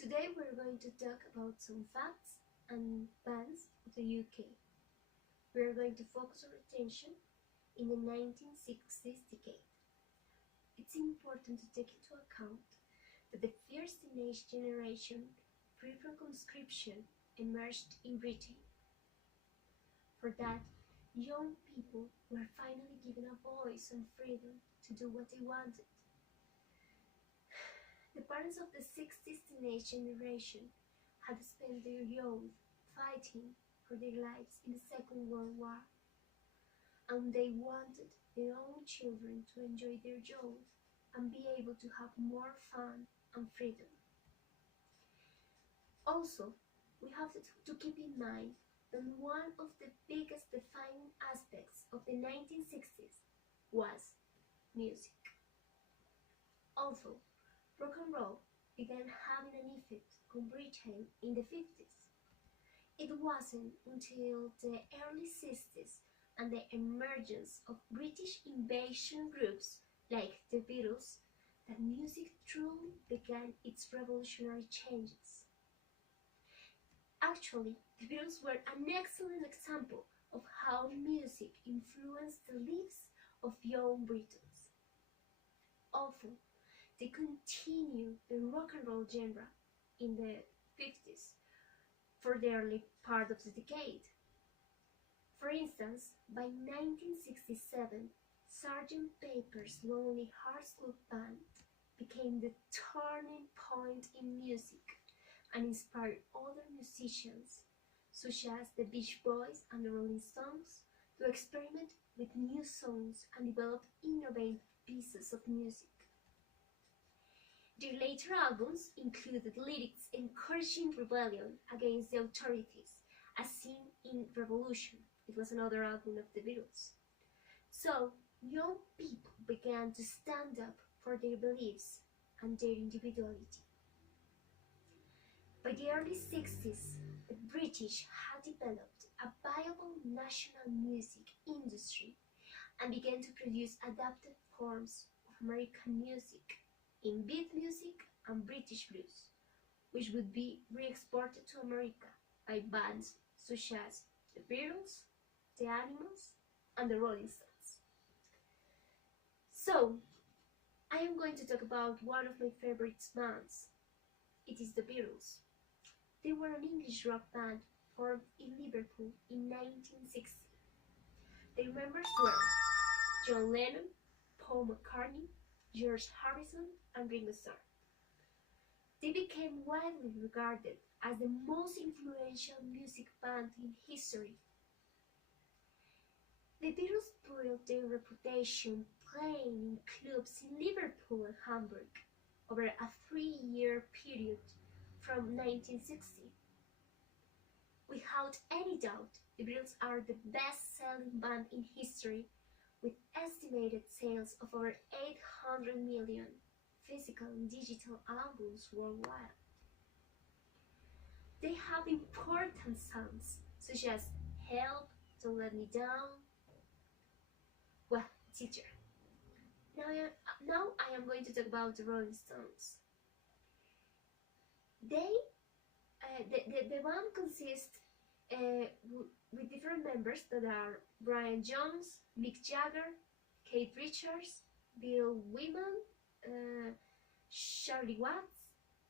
Today we're going to talk about some facts and bands of the UK. We're going to focus our attention in the 1960s decade. It's important to take into account that the first teenage generation free from conscription emerged in Britain. For that, young people were finally given a voice and freedom to do what they wanted. The parents of the 60s teenage generation had spent their youth fighting for their lives in the Second World War, and they wanted their own children to enjoy their youth and be able to have more fun and freedom. Also, we have to keep in mind that one of the biggest defining aspects of the 1960s was music. Although rock and roll began having an effect on Britain in the 50s, it wasn't until the early 60s and the emergence of British invasion groups like the Beatles that music truly began its revolutionary changes. Actually, the Beatles were an excellent example of how music influenced the lives of young Britons. Although they continued the rock and roll genre in the 50s for the early part of the decade. For instance, by 1967, Sgt. Pepper's Lonely Hearts Club Band became the turning point in music and inspired other musicians, such as the Beach Boys and the Rolling Stones, to experiment with new songs and develop innovative pieces of music. Their later albums included lyrics encouraging rebellion against the authorities, as seen in Revolution. It was another album of the Beatles. So, young people began to stand up for their beliefs and their individuality. By the early 60s, the British had developed a viable national music industry and began to produce adapted forms of American music in beat music and British blues, which would be re-exported to America by bands such as the Beatles, the Animals, and the Rolling Stones. So, I am going to talk about one of my favorite bands. It is the Beatles. They were an English rock band formed in Liverpool in 1960. Their members were John Lennon, Paul McCartney, George Harrison, and Ringo Starr. They became widely regarded as the most influential music band in history. The Beatles built their reputation playing in clubs in Liverpool and Hamburg over a 3-year period from 1960. Without any doubt, the Beatles are the best-selling band in history, with estimated sales of over 800 million physical and digital albums worldwide. They have important songs such as Help, Don't Let Me Down, well, Teacher. Now I am going to talk about the Rolling Stones. The band consists with different members that are Brian Jones, Mick Jagger, Keith Richards, Bill Wyman, Charlie Watts,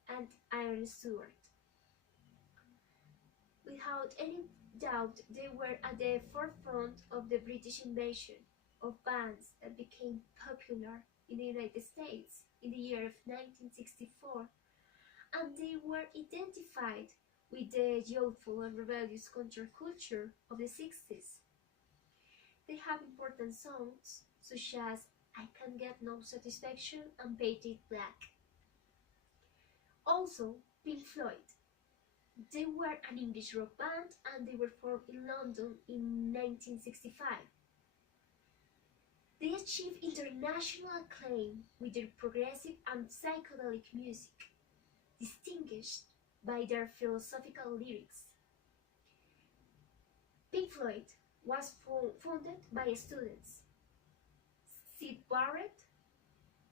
and Ian Stewart. Without any doubt, they were at the forefront of the British invasion of bands that became popular in the United States in the year of 1964, and they were identified with the youthful and rebellious counterculture of the 60s. They have important songs such as I Can't Get No Satisfaction and Painted Black. Also, Pink Floyd. They were an English rock band and they were formed in London in 1965. They achieved international acclaim with their progressive and psychedelic music, distinguished by their philosophical lyrics. Pink Floyd was founded by students Syd Barrett,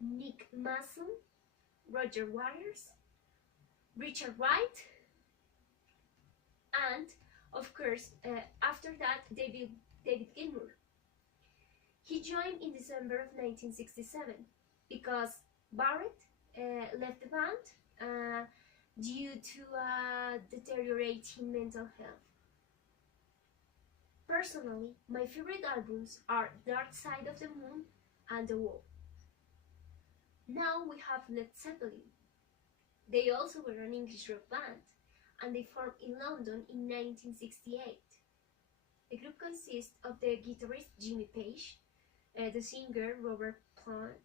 Nick Mason, Roger Waters, Richard Wright, and of course, after that, David Gilmour. He joined in December of 1967 because Barrett left the band due to deteriorating mental health. Personally, my favorite albums are Dark Side of the Moon and The Wall. Now we have Led Zeppelin. They also were an English rock band, and they formed in London in 1968. The group consists of the guitarist Jimmy Page, the singer Robert Plant,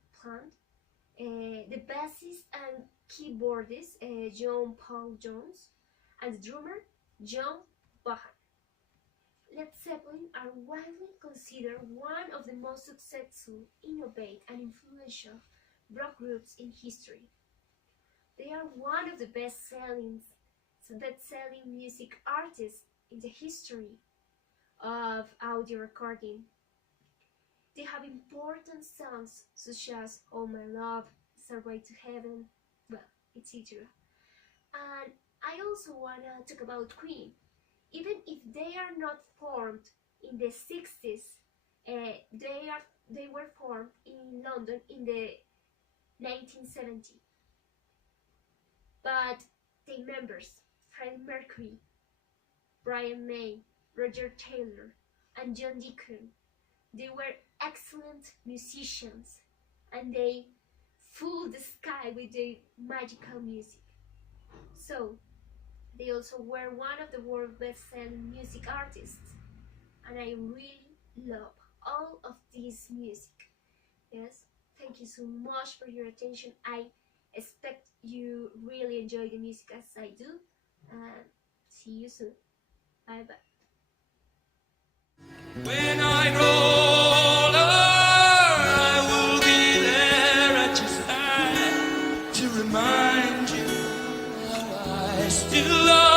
the bassist and keyboardist John Paul Jones, and the drummer John Bonham. Led Zeppelin are widely considered one of the most successful, innovative, and influential rock groups in history. They are one of the best-selling music artists in the history of audio recording. They have important songs such as Oh My Love, Stairway to Heaven, well, etc. And I also want to talk about Queen. Even if they are not formed in the 60s, they were formed in London in the 1970s. But their members, Freddie Mercury, Brian May, Roger Taylor, and John Deacon, they were excellent musicians, and they fooled the sky with their magical music. So, they also were one of the world's best-selling music artists, and I really love all of this music. Yes, thank you so much for your attention. I expect you really enjoy the music as I do, and see you soon. Bye bye. When I grow older, I will be there at your side to remind you how I still love you.